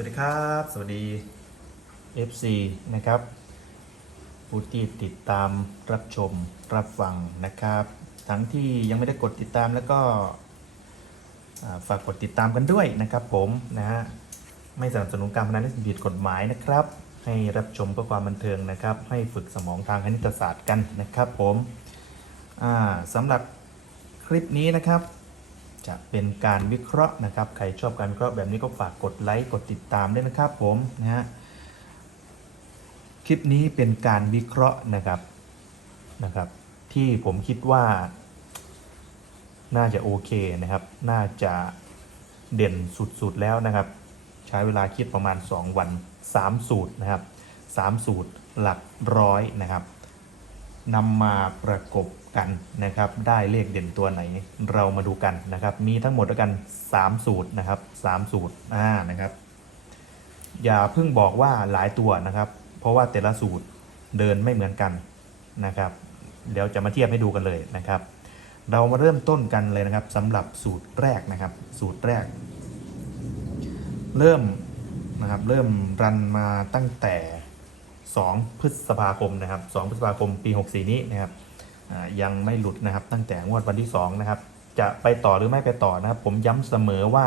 วัสดีครับ สวัสดี FC นะครับผู้ที่ติดตามรับชมรับฟังนะครับ ทั้งที่ยังไม่ได้กดติดตามแล้วก็ฝากกดติดตามกันด้วยนะครับ ผมนะฮะไม่สนับสนุนการพนันที่ผิดกฎหมายนะครับ ให้รับชมเพื่อความบันเทิงนะครับ ให้ฝึกสมองทางคณิตศาสตร์กันนะครับ ผมสำหรับคลิปนี้นะครับ จะเป็นการวิเคราะห์นะครับ ใครชอบการวิเคราะห์แบบนี้ก็ฝากกดไลค์กดติดตามด้วยนะครับผมนะฮะคลิปนี้เป็นการวิเคราะห์นะครับนะครับ ที่ผมคิดว่า น่าจะโอเคนะครับ น่าจะเด่นสุดๆแล้วนะครับ ใช้เวลาคิดประมาณ 2 วัน 3 สูตรนะครับ 3 สูตรหลักร้อยนะครับ นำมาประกบกันนะครับ ได้เลขเด่นตัวไหน เรามาดูกันนะครับ มีทั้งหมดด้วยกัน 3 สูตรนะครับ 3 สูตรอ่านะครับ อย่าเพิ่งบอกว่าหลายตัวนะครับ เพราะว่าแต่ละสูตรเดินไม่เหมือนกันนะครับเดี๋ยวจะมาเทียบให้ดูกันเลยนะครับ เรามาเริ่มต้นกันเลยนะครับสำหรับสูตรแรกนะครับ สูตรแรก เริ่มนะครับ เริ่มรันมาตั้งแต่ 2 พฤษภาคมนะครับ 2 พฤษภาคมปี 64 นี้นะครับยังไม่หลุดนะครับ ตั้งแต่งวดวันที่ 2 นะครับ จะไปต่อหรือไม่ไปต่อนะครับ ผมย้ำเสมอว่า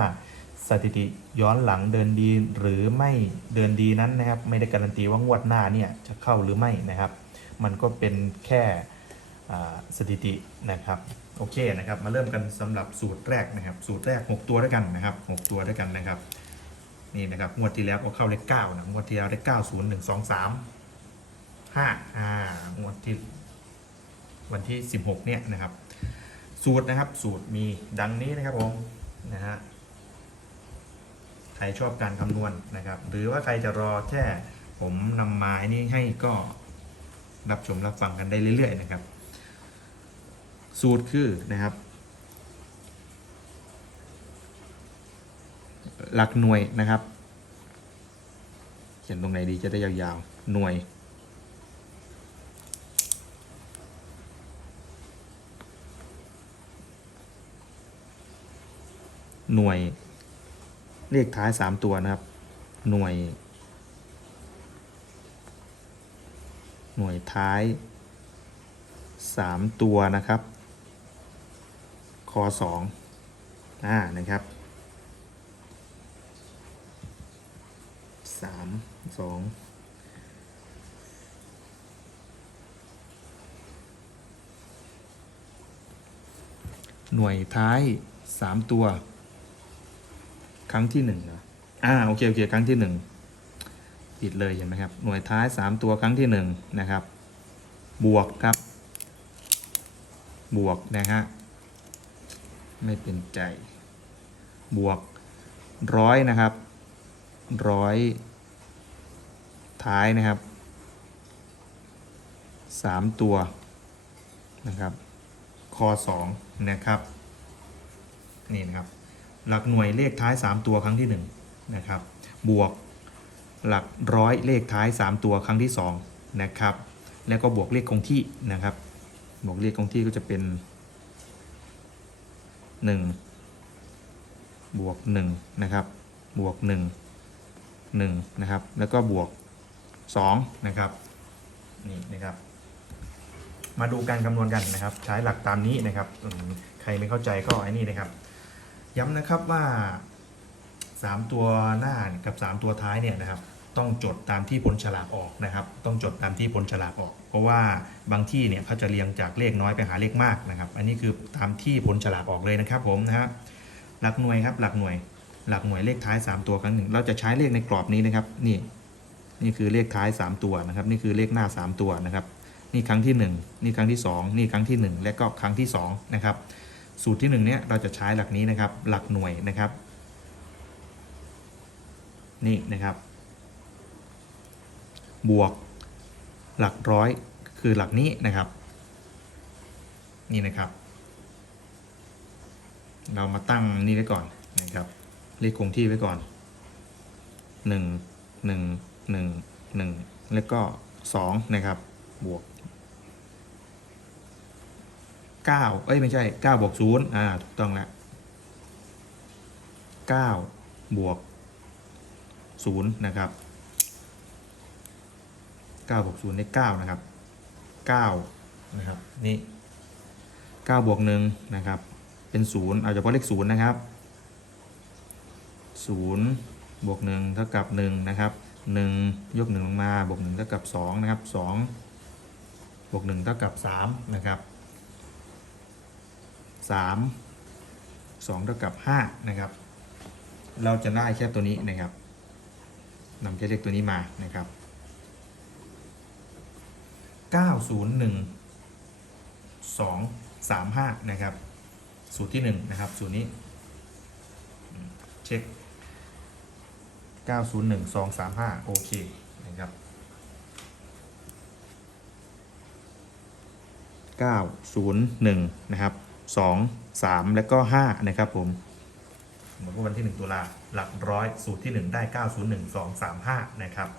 สถิติย้อนหลังเดินดีหรือไม่เดินดีนั้นนะครับ ไม่ได้การันตีว่างวดหน้าเนี่ยจะเข้าหรือไม่นะครับ มันก็เป็นแค่สถิตินะครับโอเคนะครับ มาเริ่มกันสำหรับสูตรแรกนะครับ สูตรแรก 6 ตัวด้วยกันนะครับ 6 ตัวด้วยกันนะครับ นี่นะครับ งวดที่แล้วก็เข้าเลขเก้านะ งวดที่แล้วได้เก้าศูนย์หนึ่งสองสามห้าอ่างวดที่วันที่สิบหกเนี่ยนะครับ สูตรนะครับ สูตรมีดังนี้นะครับผมนะฮะ ใครชอบการคำนวณนะครับ หรือว่าใครจะรอแค่ผมนำมาไอ้นี่ให้ก็รับชมรับฟังกันได้เรื่อย ๆ นะครับ สูตรคือนะครับ หลักหน่วยนะครับ เขียนตรงไหนดีจะได้ยาวๆ หน่วย หน่วย เลขท้าย3ตัวนะครับ หน่วย หน่วยท้าย3ตัวนะครับคอ2อ่านะครับ สามสองหน่วยท้ายสามตัว ครั้งที่หนึ่งอ่าโอเคโอเคครั้งที่หนึ่งผิดเลยเห็นไหมครับ หน่วยท้ายสามตัวครั้งที่หนึ่งนะครับ บวกครับ บวกนะฮะไม่เป็นใจ บวกร้อยนะครับร้อย ท้ายนะครับสามตัวนะครับคอสองนะครับนี่นะครับ หลักหน่วยเลขท้าย 3 ตัวครั้งที่1นะครับบวกหลักร้อยเลขท้าย 3 ตัวครั้งที่2นะครับแล้วก็บวกเลขคงที่นะครับ บวกเลขคงที่ก็จะเป็น 1 บวก1นะครับบวก 1 1นะครับแล้วก็บวก 2นะครับนี่นะครับ มาดูการคำนวณกันนะครับ ใช้หลักตามนี้นะครับ ใครไม่เข้าใจก็ไอ้นี่นะครับ ย้ำนะครับว่า 3 ตัวหน้ากับ 3 ตัวท้ายเนี่ยนะครับ ต้องจดตามที่ผลฉลากออกนะครับ ต้องจดตามที่ผลฉลากออก เพราะว่าบางที่เนี่ยเขาจะเรียงจากเลขน้อยไปหาเลขมากนะครับ อันนี้คือตามที่ผลฉลากออกเลยนะครับผมนะครับหลักหน่วยครับหลักหน่วย หลักหน่วยเลขท้าย 3 ตัวครั้งหนึ่งเราจะใช้เลขในกรอบนี้นะครับนี่ นี่คือเลขท้าย 3 ตัวนะครับ นี่คือเลขหน้า 3 ตัวนะครับ นี่ครั้งที่ 1 นี่ครั้งที่ 2 นี่ครั้งที่ 1 และก็ครั้งที่2นะครับ สูตรที่1เนี่ยเราจะใช้หลักนี้นะครับ หลักหน่วยนะครับ นี่นะครับ บวกหลักร้อยคือหลักนี้นะครับ นี่นะครับ เรามาตั้งนี่ไว้ก่อนนะครับ เลขคงที่ไว้ก่อนหนึ่ หนึ่งหนึ่งแล้วก็สองนะครับ บวกเก้าเอ้ย ไม่ใช่เก้าบวกศูนย์อ่า ถูกต้องแล้วเก้าบวกศูนย์นะครับเก้าบวกศูนย์ได้เก้านะครับเก้านะครับ นี่เก้าบวกหนึ่งนะครับ เป็นศูนย์เอาเฉพาะเลขศูนย์นะครับศูนย์บวกหนึ่งเท่ากับหนึ่งนะครับ หนึ่งยกหนึ่งลงมา บวกหนึ่งเท่ากับสองนะครับสองบวกหนึ่งเท่ากับสามนะครับสามสองเท่ากับห้านะครับ เราจะได้แค่ตัวนี้นะครับนำแค่เลขตัวนี้มานะครับเก้าศูนย์หนึ่งสองสามห้านะครับ สูตรที่หนึ่งนะครับ สูตรนี้ เช็ค 901235 โอเคนะครับ 901 นะครับ 2 3 แล้วก็ 5 นะครับผมหมดวันที่ 1 ตุลาหลักร้อยสูตรที่ 1 ได้ 901235 นะครับ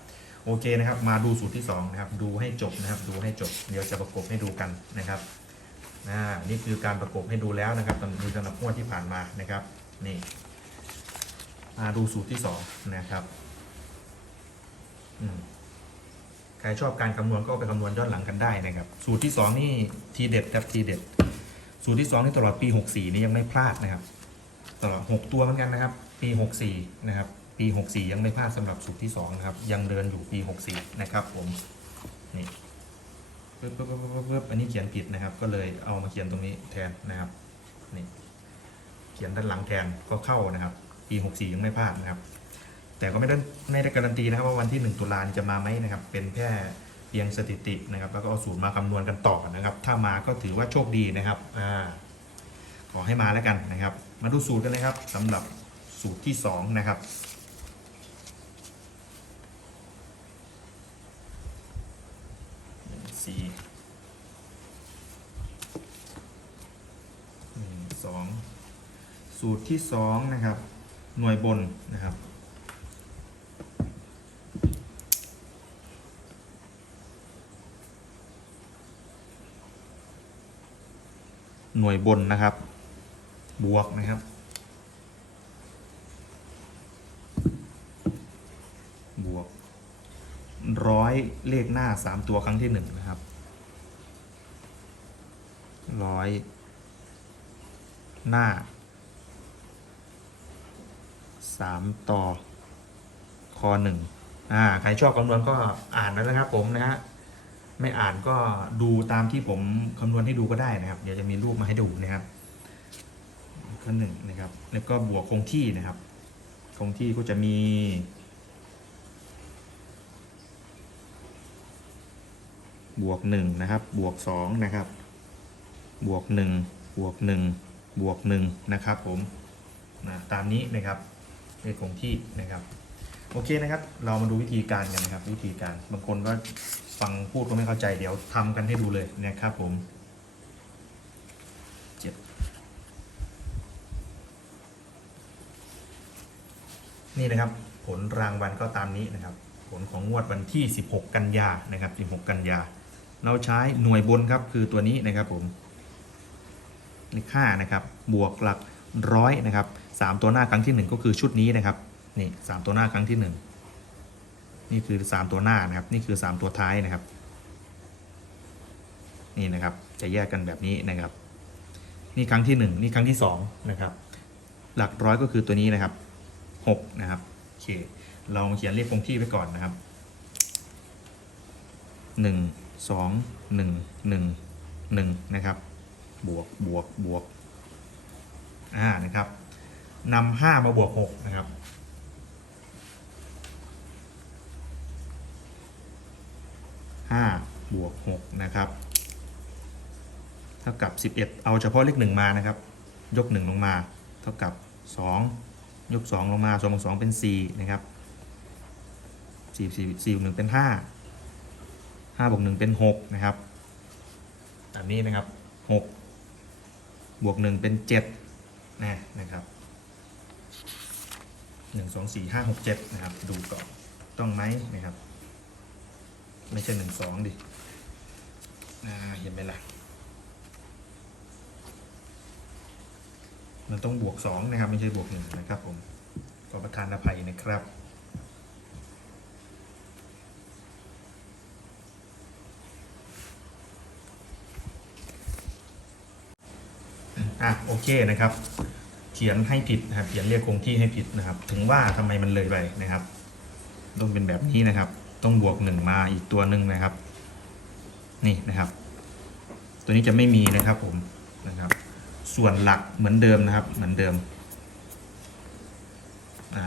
โอเคนะครับ มาดูสูตรที่ 2 นะครับ ดูให้จบนะครับ ดูให้จบ เดี๋ยวจะประกบให้ดูกันนะครับอ่านี่คือการประกบให้ดูแล้วนะครับตอนนี้สำหรับงวดที่ผ่านมานะครับ นี่ มาดูสูตรที่สองนะครับใครชอบการคำนวณก็ไปคำนวณย้อนหลังกันได้นะครับ สูตรที่สองนี่ทีเด็ดครับทีเด็ด สูตรที่สองนี่ตลอดปี64นี่ยังไม่พลาดนะครับ ตลอด6ตัวเหมือนกันนะครับ ปี64นะครับ ปี64ยังไม่พลาดสำหรับสูตรที่สองนะครับ ยังเดินอยู่ปี64นะครับผมนี่ปึ๊บปึ๊บปึ๊บปึ๊บอันนี้เขียนผิดนะครับ ก็เลยเอามาเขียนตรงนี้แทนนะครับนี่เขียนด้านหลังแทนก็เข้านะครับ ปี64ยังไม่พลาดนะครับ แต่ก็ไม่ได้ไม่ได้การันตีนะครับว่าวันที่ 1 ตุลาจะมาไหมนะครับ เป็นแค่เพียงสถิตินะครับ แล้วก็เอาสูตรมาคำนวณกันต่อนะครับ ถ้ามาก็ถือว่าโชคดีนะครับอ่าขอให้มาแล้วกันนะครับ มาดูสูตรกันเลยครับสำหรับสูตรที่ 2 นะครับสี่หนึ่งสองสูตรที่สองนะครับ หน่วยบนนะครับ หน่วยบนนะครับ บวกนะครับ บวกร้อยเลขหน้าสามตัวครั้งที่หนึ่งนะครับร้อยหน้า สามต่อคอหนึ่งอ่าใครชอบคำนวณก็อ่านแล้วนะครับ ผมนะฮะไม่อ่านก็ดูตามที่ผมคำนวณให้ดูก็ได้นะครับ เดี๋ยวจะมีรูปมาให้ดูนะครับข้อหนึ่งนะครับ แล้วก็บวกคงที่นะครับ คงที่ก็จะมีบวกหนึ่งนะครับ บวกสองนะครับ บวกหนึ่งบวกหนึ่งบวกหนึ่งนะครับ ผมนะตามนี้นะครับ เลขคงที่นะครับโอเคนะครับ เรามาดูวิธีการกันนะครับ วิธีการบางคนก็ฟังพูดก็ไม่เข้าใจเดี๋ยวทำกันให้ดูเลยนะครับผมเจ็ดนี่นะครับ ผลรางวัลก็ตามนี้นะครับ ผลของงวดวันที่ 16 กันยานะครับ 16 กันยา เราใช้หน่วยบนครับคือตัวนี้นะครับผมเลขห้านะครับ บวกหลักร้อยนะครับ สามตัวหน้าครั้งที่หนึ่งก็คือชุดนี้นะครับนี่สามตัวหน้าครั้งที่หนึ่งนี่คือสามตัวหน้านะครับ นี่คือสามตัวท้ายนะครับ นี่นะครับจะแยกกันแบบนี้นะครับ นี่ครั้งที่หนึ่งนี่ครั้งที่สองนะครับหลักร้อยก็คือตัวนี้นะครับหกนะครับโอเคเรามาเขียนเลขคงที่ไว้ก่อนนะครับหนึ่งสองหนึ่งหนึ่งหนึ่งนะครับ บวกบวกบวกอ่านะครับ นำห้ามาบวกหกนะครับ ห้าบวกหกนะครับ เท่ากับสิบเอ็ดเอาเฉพาะเลขหนึ่งมานะครับ ยกหนึ่งลงมา เท่ากับสองยกสองลงมาสองบวกสองเป็นสี่นะครับสี่สี่สี่บวกหนึ่งเป็นห้าห้าบวกหนึ่งเป็นหกนะครับแบบนี้นะครับหกบวกหนึ่งเป็นเจ็ดนะนะครับ หนึ่งสองสี่ห้าหกเจ็ดนะครับ ดูก่อนต้องไหมนะครับ ไม่ใช่หนึ่งสองดิเห็นไหมล่ะ มันต้องบวกสองนะครับ ไม่ใช่บวกหนึ่งนะครับผมขอประทานอภัยนะครับอะโอเคนะครับ เขียนให้ผิดนะครับ เขียนเรียกคงที่ให้ผิดนะครับ ถึงว่าทำไมมันเลยไปนะครับ ต้องเป็นแบบนี้นะครับ ต้องบวกหนึ่งมาอีกตัวหนึ่งนะครับ นี่นะครับ ตัวนี้จะไม่มีนะครับผมนะครับ ส่วนหลักเหมือนเดิมนะครับ เหมือนเดิมอ่า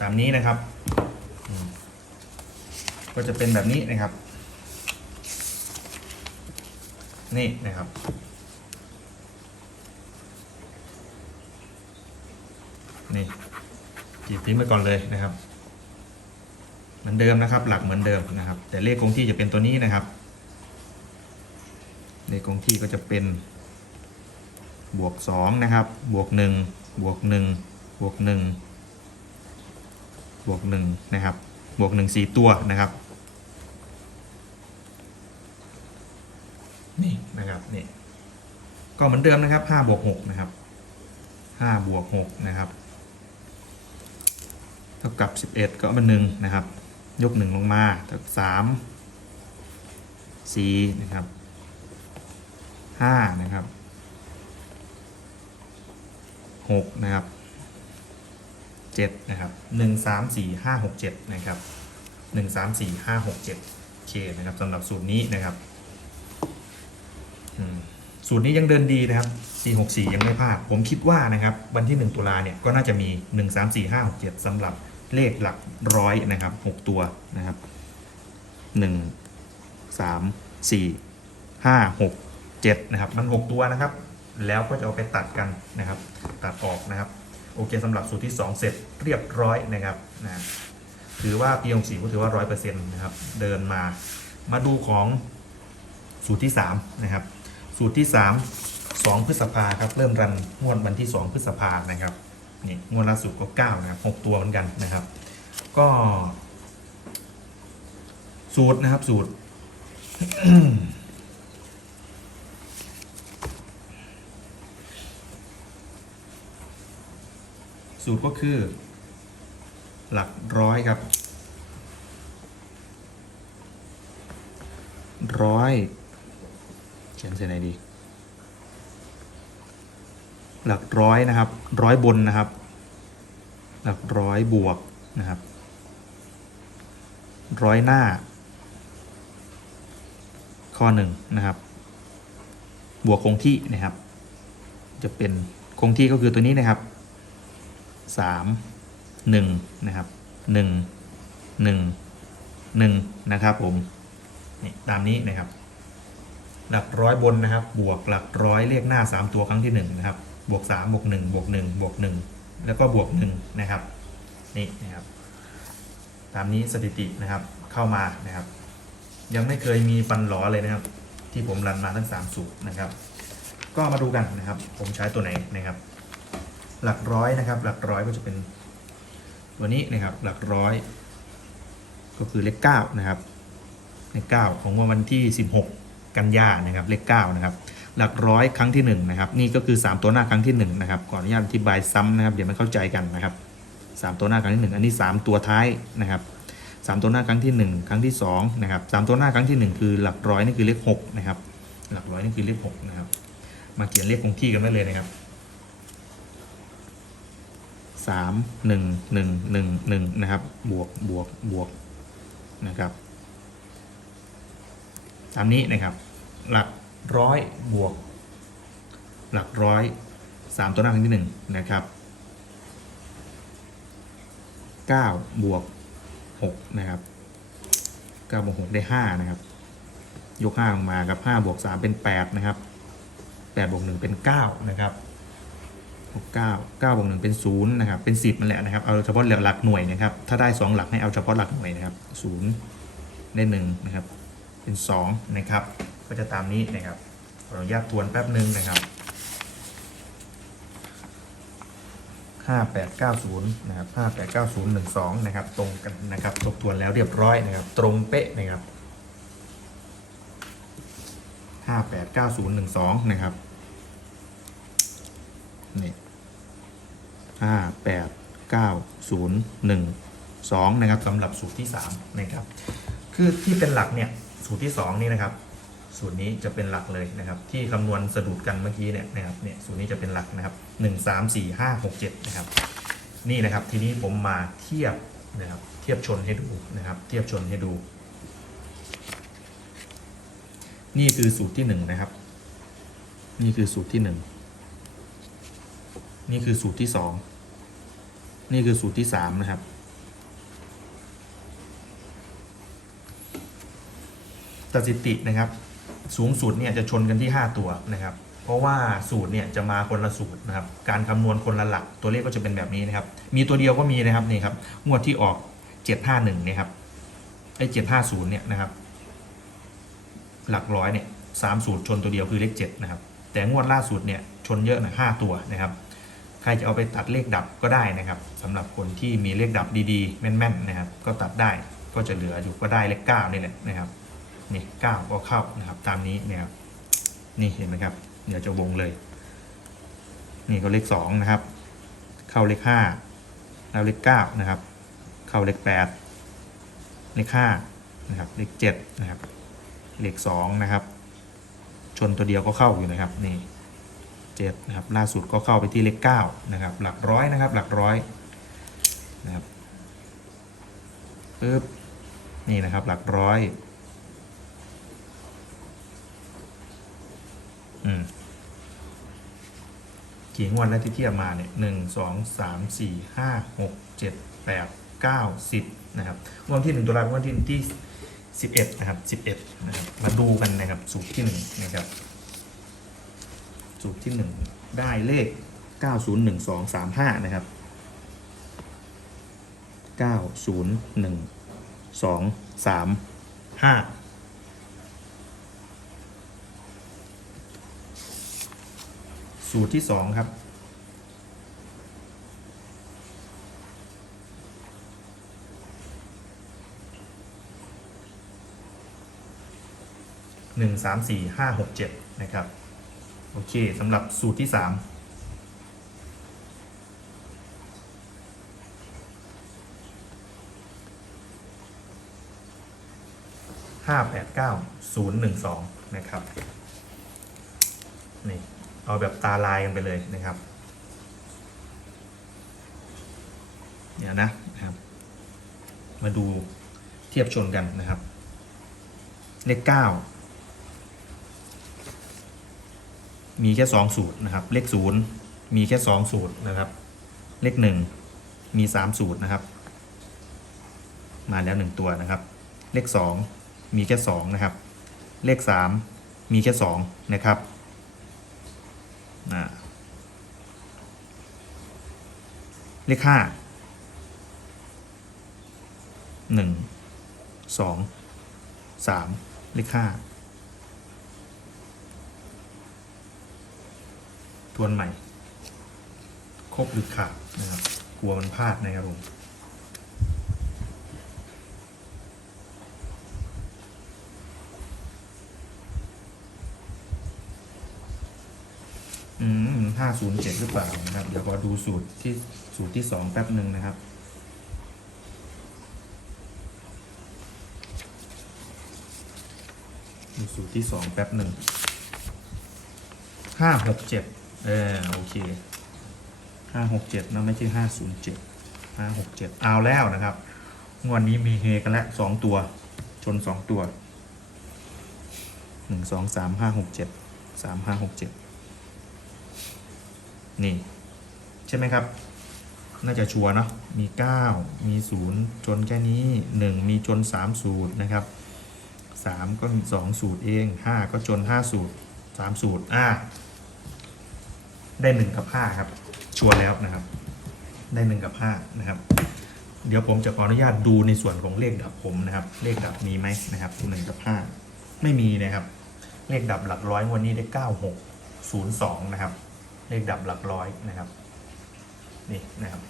ตามนี้นะครับ ก็จะเป็นแบบนี้นะครับ นี่นะครับ นี่จีบทิ้งไปก่อนเลยนะครับ เหมือนเดิมนะครับ หลักเหมือนเดิมนะครับ แต่เลขคงที่จะเป็นตัวนี้นะครับ เลขคงที่ก็จะเป็นบวกสองนะครับ บวกหนึ่งบวกหนึ่งบวกหนึ่งบวกหนึ่งนะครับ บวกหนึ่งสี่ตัวนะครับ นี่นะครับนี่ก็เหมือนเดิมนะครับห้าบวกหกนะครับห้าบวกหกนะครับ ท่ากับสิบเอ็ดก็เอามาหนึ่งนะครับ ยกหนึ่งลงมาเท่ากับสามสี่นะครับห้านะครับหกนะครับเจ็ดนะครับหนึ่งสามสี่ห้าหกเจ็ดนะครับหนึ่งสามสี่ห้าหกเจ็ดโอเคนะครับสำหรับสูตรนี้นะครับสูตรนี้ยังเดินดีนะครับ 464 ยังไม่พลาด ผมคิดว่านะครับ วันที่ 1 ตุลาเนี่ย ก็น่าจะมี 1 3 4 5 6 7สำหรับ เลขหลักร้อยนะครับ6ตัวนะครับ1 3 4 5 6 7นะครับ มัน6ตัวนะครับ แล้วก็จะเอาไปตัดกันนะครับ ตัดออกนะครับ โอเคสำหรับสูตรที่ 2 เสร็จเรียบร้อยนะครับนะถือว่าปีองสีก็ถือว่า100%นะครับ เดินมามาดูของสูตรที่3นะครับ สูตรที่ 3 2 พฤษภาครับ เริ่มรันงวดวันที่ 2 พฤษภานะครับ นี่งวดล่าสุดก็9นะครับ6ตัวเหมือนกันนะครับ ก็ สูตรนะครับสูตร สูตรก็คือ หลักร้อยครับ ร้อยเขียนเส้นไหนดี หลักร้อยนะครับ ร้อยบนนะครับ หลักร้อยบวกนะครับ ร้อยหน้า ข้อหนึ่งนะครับ บวกคงที่นะครับ จะเป็นคงที่ก็คือตัวนี้นะครับสามหนึ่งนะครับหนึ่งหนึ่งหนึ่งนะครับผมนี่ตามนี้นะครับ หลักร้อยบนนะครับ บวกหลักร้อยเลขหน้า 3 ตัวครั้งที่1นะครับ บวก3บวก1บวก1บวก1แล้วก็บวก1นะครับนี่นะครับตามนี้สถิตินะครับเข้ามานะครับ ยังไม่เคยมีฟันหลอเลยนะครับ ที่ผมรันมาทั้ง3สูตรนะครับ ก็มาดูกันนะครับ ผมใช้ตัวไหนนะครับ หลักร้อยนะครับ หลักร้อยก็จะเป็นตัวนี้นะครับหลักร้อย ก็คือเลข9นะครับเลข9ของวันที่ 16 กันยานะครับเลข9นะครับ หลักร้อยครั้งที่1นะครับนี่ก็คือ 3 ตัวหน้าครั้งที่1นะครับก่อนอนุญาตอธิบายซ้ำนะครับเดี๋ยวไม่เข้าใจกันนะครับ 3 ตัวหน้าครั้งที่ 1 อันนี้ 3 ตัวท้ายนะครับ3ตัวหน้าครั้งที่ 1 ครั้งที่2นะครับ3ตัวหน้าครั้งที่ 1 คือหลักร้อยนี่คือเลข6นะครับหลักร้อยนี่คือเลข6นะครับมาเขียนเลขคงที่กันได้เลยนะครับสามหนึ่งหนึ่งหนึ่งหนึ่งนะครับ บวกบวกบวกนะครับ ตามนี้นะครับ หลัก ร้อยบวก หลักร้อยสามตัวหน้าครั้งที่หนึ่งนะครับเก้าบวกหกนะครับเก้าบวกหกได้ห้านะครับ ยกห้าลงมาครับห้าบวกสามเป็นแปดนะครับแปดบวกหนึ่งเป็นเก้านะครับหกเก้าเก้าบวกหนึ่งเป็นศูนย์นะครับ เป็นสิบนั่นแหละนะครับ เอาเฉพาะหลักหน่วยนะครับ ถ้าได้สองหลักให้เอาเฉพาะหลักหน่วยนะครับศูนย์ได้หนึ่งนะครับ เป็นสองนะครับ ก็จะตามนี้นะครับขออนุญาตทวนแป๊บหนึ่งนะครับห้าแปดเก้าศูนย์นะครับห้าแปดเก้าศูนย์หนึ่งสองนะครับ ตรงกันนะครับ ทบทวนแล้วเรียบร้อยนะครับ ตรงเป๊ะนะครับห้าแปดเก้าศูนย์หนึ่งสองนะครับ นี่ห้าแปดเก้าศูนย์หนึ่งสองนะครับสำหรับสูตรที่สามนะครับ คือที่เป็นหลักเนี่ย สูตรที่สองนี่นะครับ สูตรนี้จะเป็นหลักเลยนะครับ ที่คำนวณสะดุดกันเมื่อกี้เนี่ยนะครับเนี่ยสูตรนี้จะเป็นหลักนะครับหนึ่งสามสี่ห้าหกเจ็ดนะครับ นี่นะครับทีนี้ผมมาเทียบนะครับเทียบชนให้ดูนะครับ เทียบชนให้ดู นี่คือสูตรที่หนึ่งนะครับ นี่คือสูตรที่หนึ่งนี่คือสูตรที่สองนี่คือสูตรที่สามนะครับสถิตินะครับ สูงสุดเนี่ยจะชนกันที่ 5 ตัวนะครับ เพราะว่าสูตรเนี่ยจะมาคนละสูตรนะครับ การคำนวณคนละหลักตัวเลขก็จะเป็นแบบนี้นะครับ มีตัวเดียวก็มีนะครับนี่ครับงวดที่ออก 751เนี่ยครับไอ้750เนี่ยนะครับ หลักร้อยเนี่ยสามสูตรชนตัวเดียวคือเลข7นะครับ แต่งวดล่าสุดเนี่ยชนเยอะนะห้าตัวนะครับ ใครจะเอาไปตัดเลขดับก็ได้นะครับสำหรับคนที่มีเลขดับดีๆ แม่นๆนะครับ ก็ตัดได้ก็จะเหลืออยู่ก็ได้เลขเก้านี่แหละนะครับ นี่เก้าก็เข้านะครับ ตามนี้นะครับนี่เห็นไหมครับ เดี๋ยวจะวงเลย นี่ก็เลขสองนะครับ เข้าเลขห้าแล้วเลขเก้านะครับ เข้าเลขแปดเลขห้านะครับ เลขเจ็ดนะครับ เลขสองนะครับ ชนตัวเดียวก็เข้าอยู่นะครับนี่เจ็ดนะครับ ล่าสุดก็เข้าไปที่เลขเก้านะครับ หลักร้อยนะครับ หลักร้อยนะครับปึ๊บนี่นะครับ หลักร้อย อืม กี่งวดแล้วที่เทียบมาเนี่ยหนึ่งสองสามสี่ห้าหกเจ็ดแปดเก้าสิบนะครับงวดที่หนึ่งตุลาคมงวดที่ที่สิบเอ็ดนะครับสิบเอ็ดนะครับมาดูกันนะครับสูตรที่หนึ่งนะครับสูตรที่หนึ่งได้เลขเก้าศูนย์หนึ่งสองสามห้านะครับเก้าศูนย์หนึ่งสองสามห้า สูตรที่สองครับ หนึ่งสามสี่ห้าหกเจ็ดนะครับ โอเคสำหรับสูตรที่สามห้าแปดเก้าศูนย์หนึ่งสองนะครับ นี่ เอาแบบตาลายกันไปเลยนะครับเดี๋ยนะนะครับ มาดูเทียบชนกันนะครับ เลขเก้ามีแค่สองสูตรนะครับ เลขศูนย์มีแค่สองสูตรนะครับ เลขหนึ่งมีสามสูตรนะครับ มาแล้วหนึ่งตัวนะครับ เลขสองมีแค่สองนะครับ เลขสามมีแค่สองนะครับ อ่าเลขห้าหนึ่งสองสามเลขห้าทวนใหม่ ครบหรือขาดนะครับ กลัวมันพลาดนะครับผม อืมห้าศูนย์เจ็ดหรือเปล่านะครับ เดี๋ยวขอดูสูตรที่สูตรที่สองแป๊บหนึ่งนะครับ ดูสูตรที่สองแป๊บหนึ่งห้าหกเจ็ดเออโอเคห้าหกเจ็ดนะไม่ใช่ห้าศูนย์เจ็ดห้าหกเจ็ดเอาแล้วนะครับงวดนนี้มีเฮกันล้วสองตัว ชนสองตัวหนึ่งสองสามห้าหกเจ็ดสามห้าหกเจ็ด นี่ ใช่ไหมครับ น่าจะชัวร์เนาะมี 9 มี 0 จนแค่นี้ 1 มีจน 3 สูตรนะครับ 3 ก็มี2สูตรเอง 5 ก็จน 5 สูตร 3 สูตรอ่าได้ 1 กับ 5 ครับ ชัวร์แล้วนะครับ ได้ 1 กับ 5 นะครับ เดี๋ยวผมจะขออนุญาตดูในส่วนของเลขดับผมนะครับ เลขดับมีไหมนะครับ1กับ 5 ไม่มีนะครับ เลขดับหลักร้อยวันนี้ได้ 9602 นะครับ เลขดับหลักร้อยนะครับนี่นะครับ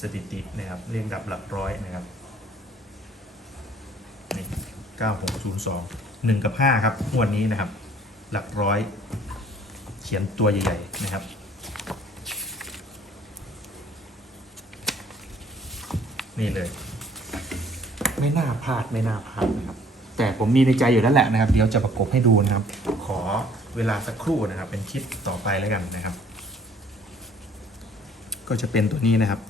สถิตินะครับเลขดับหลักร้อยนะครับนี่9602 1กับ5ครับงวดนี้นะครับ หลักร้อย เขียนตัวใหญ่ๆนะครับนี่เลย ไม่น่าพลาดไม่น่าพลาดนะครับ แต่ผมมีในใจอยู่แล้วแหละนะครับ เดี๋ยวจะประกบให้ดูนะครับ ขอเวลาสักครู่นะครับ เป็นคลิปต่อไปแล้วกันนะครับ ก็จะเป็นตัวนี้นะครับ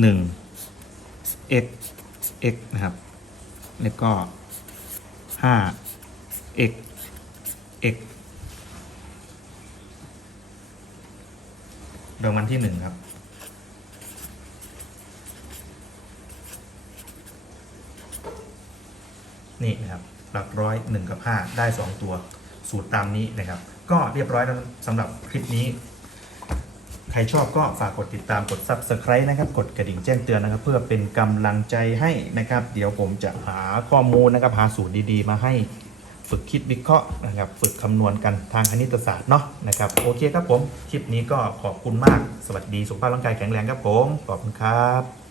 หนึ่ง x x นะครับ แล้วก็ห้า x x รางวัลที่หนึ่งครับ นี่นะครับ หลักร้อยหนึ่งกับห้าได้สองตัว สูตรตามนี้นะครับ ก็เรียบร้อยแล้วสำหรับคลิปนี้ ใครชอบก็ฝากกดติดตามกด Subscribe นะครับ กดกระดิ่งแจ้งเตือนนะครับ เพื่อเป็นกำลังใจให้นะครับ เดี๋ยวผมจะหาข้อมูลนะครับหาสูตรดีๆ มาให้ฝึกคิดวิเคราะห์นะครับ ฝึกคำนวณกันทางคณิตศาสตร์เนาะนะครับ โอเคครับผม คลิปนี้ก็ขอบคุณมาก สวัสดี สุขภาพร่างกายแข็งแรงครับผม ขอบคุณครับ